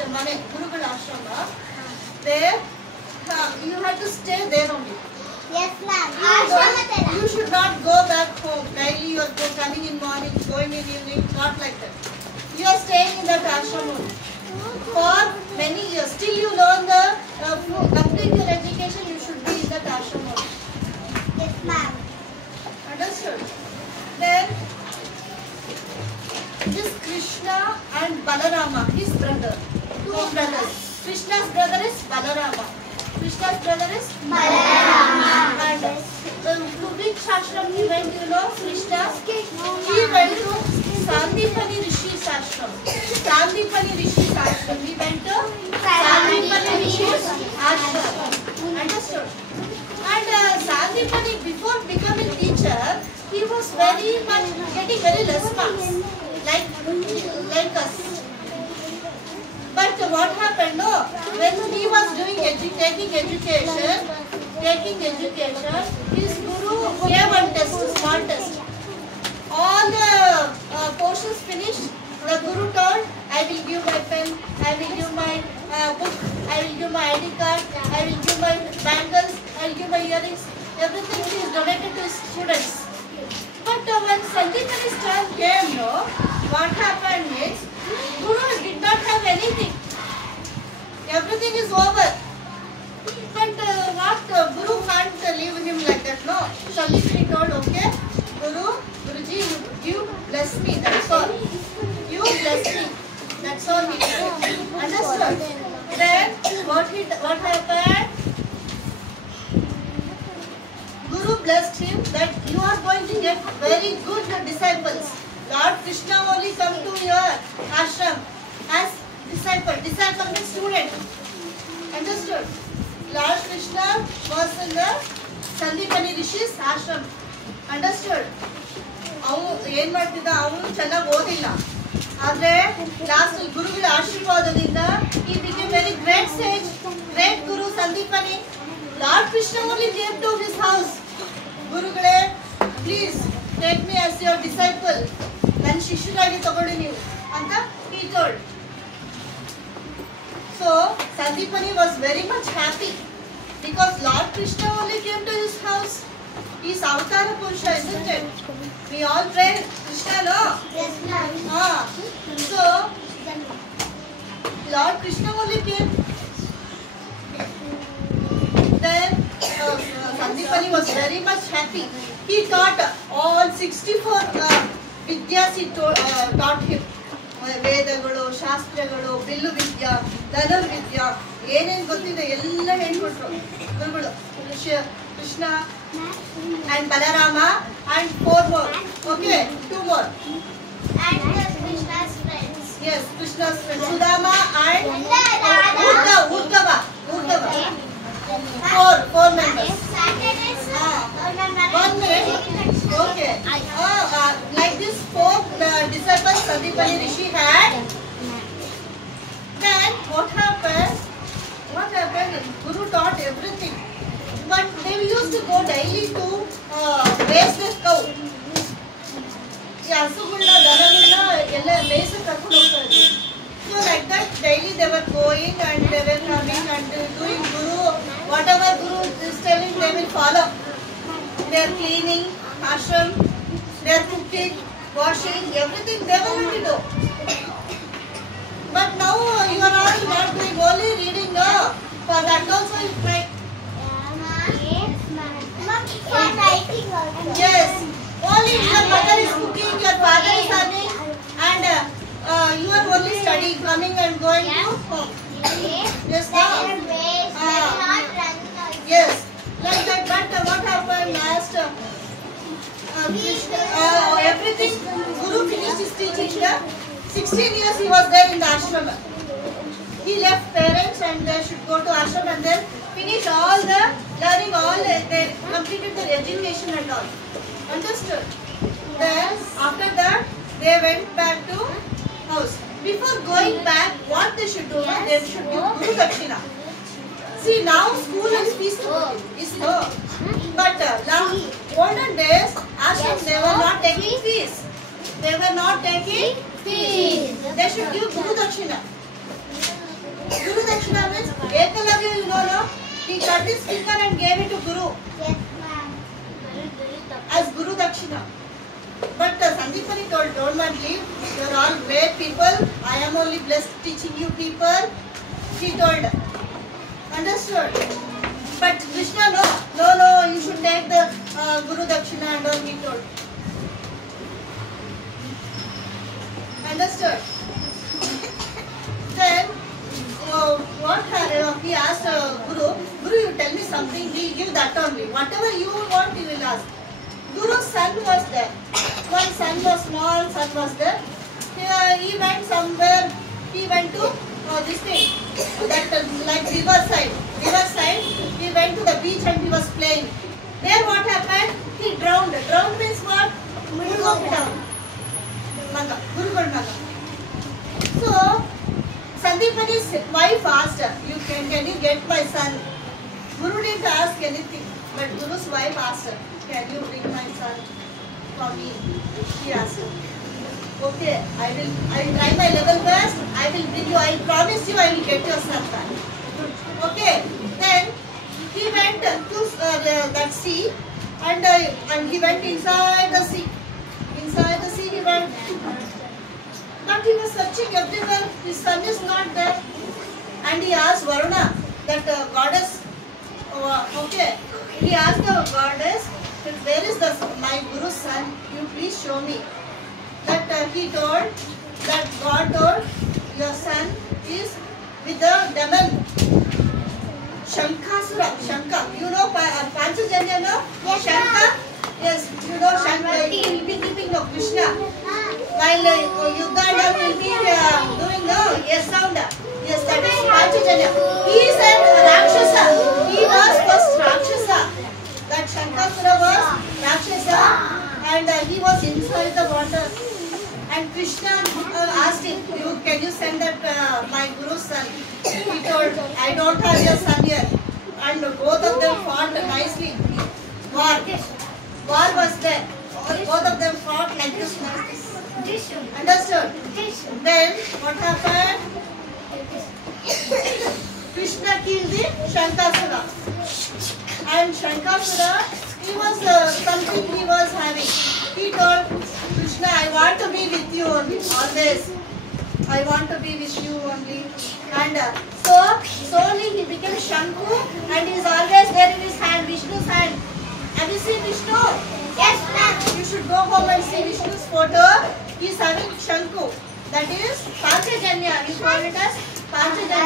the Mane, Gurukul Ashrama, there you have to stay there only. Yes, ma'am. You should not go back home. Daily you are coming in morning, going in evening, not like that. You are staying in that ashram only. For many years, till you learn the complete your education, you should be in that ashram only. Yes, ma'am. Understood? Then this Krishna and Balarama, his brother, two brothers. Krishna's brother is Balarama. Krishna's brother is Balarama. And to which ashram he went, you know, Krishna? He went to Sandipani Rishi's ashram. Sandipani Rishi's ashram. He went to Sandipani Rishi's ashram. Understood? And Sandipani, before becoming teacher, he was very much getting very less marks, like us. But what happened? No, when he was doing taking education, his guru gave one test, small test. All the portions finished. The guru told, I will give my pen, I will give my book, I will give my ID card, I will give my bangles, I will give my earrings. Everything is donated to his students. But when Sandipani's turn came, no, what happened is, Guru did not have anything. Everything is over. But Guru can't leave him like that, no. Sandipani told, okay, Guruji, you bless me, that's all. You bless me, that's all he did. Understood? Then, what happened? Guru blessed him that you are going to get very good disciples. Lord Krishna only come to your ashram as disciple. Disciple means student. Understood? Lord Krishna was in the Sandipani Rishi's ashram. Understood? ಏನು ಮಾಡ್ತಿದ್ದ ಅವನು ಚೆನ್ನಾಗಿ ಓದಿಲ್ಲ ಆದರೆ last ಗುರುಗಳ ಆಶೀರ್ವಾದದಿಂದ he became very great sage, great guru Sandipani. Lord Krishna only came to his house. ಗುರುಗಳೇ, please take me as your disciple. ನನ್ನ ಶಿಷ್ಯರಾಗಿ ತಗೊಳ್ಳಿ ನೀವು ಅಂತ he told. So Sandipani was very much happy because Lord Krishna only came to his house. He is Avatara Purusha, isn't it? We all pray Krishna, no? Yes, ma'am. So Lord Krishna only came. Then Sandipani was very much happy. He taught all 64 vidyas he taught him. ವೇದಗಳು, ಶಾಸ್ತ್ರಗಳು, bill ವಿದ್ಯಾ, ಧನುರ್ವಿದ್ಯಾ, ಏನೇನು ಗೊತ್ತಿದೆ ಎಲ್ಲ ಹೇಳ್ಕೊಟ್ರು ಗುರುಗಳು. Krishna and Balarama and 4 more. Okay, 2 more. And Krishna's friends. Yes, Krishna's friends. Sudama and Uddhava. 4 members. Saturdays. 1 minute. Okay. Like this 4 disciples Sandipani Rishi had. Then what happened? Guru taught everything. But they used to go daily to raise this cow. ಈ ಹಸುಗಳನ್ನ ದನಗಳನ್ನ ಎಲ್ಲ ಮೇಯ್ಸಕ್ಕೆ ಕರ್ಕೊಂಡು ಹೋಗ್ತಾ ಇದ್ರು. So like that daily they were going and they were coming and doing Guru, whatever Guru is telling they will follow. They are cleaning ashram, they are cooking, washing, everything they were going to do. But now you are all not doing, only reading. For that also you try. Yes, only your mother is cooking, your father is earning, and you are only studying, coming and going to home. Yes, now? Yes, like that. But what happened last? Everything, Guru finished his teaching here. 16 years he was there in the ashram. He left parents and they should go to ashram and then finish all the learning, they completed their education and all. Understood? Then after that they went back to house. Before going back, what they should do? They should give Guru Dakshina. See, now school is fees is low. But now olden days, ashram they were not taking fees. They should give Guru Dakshina. he cut his finger and gave it to Guru Yes, ma'am. as Guru Dakshina. But Sandipani told, don't leave, you are all great people, I am only blessed teaching you people. He told, understood? But Krishna, no, you should take the Guru Dakshina and all, he told. Understood? Then, he asked Guru, you tell me something, he give that only. Whatever you want, he will ask. Guru's son was there. One son was small, son was there. He went somewhere, he went to this thing, that like riverside. He went to the beach and he was playing. There what happened? He drowned. Drowned means what? Guru Maga. So, Sandipani's wife asked her, can you get my son? Guru didn't ask anything, but Guru's wife asked her, can you bring my son for me? She asked her. Okay, I will try my level best. I will bring you. I promise you, I will get your son back. Okay. Then he went to that sea, and he went inside the sea. Inside the sea, he went. But he was searching everywhere. His son is not there. And he asked Varuna, that goddess. Okay. He asked the goddess, where is my Guru's son? You please show me. That he told, that God told, your son is with the demon Shankasura. Shanka. You know Panchajanya, no? Yes, Shanka? Yes, you know Shanka. He will be keeping no Krishna. While Uganda will be doing no yes sound. Yes, that is Panchajanya. He said Rakshasa. He was first Rakshasa. That Shankasura was Rakshasa. And he was inside the water. And Krishna asked him, can you send that my Guru's son? He told, I don't have your son here. And both of them fought nicely. War was there. Both of them fought like this. Understood? Then what happened? Krishna killed the Shankasura. And Shankasura, he was something he was having. He told Krishna, I want to be with you only, always. I want to be with you only. And so slowly he became Shanku, and he is always there in his hand, Vishnu's hand. Have you seen Vishnu? Yes, ma'am. You should go home and see Vishnu's photo. He is having Shanku. That is Panchajanya. We call it as Panchajanya.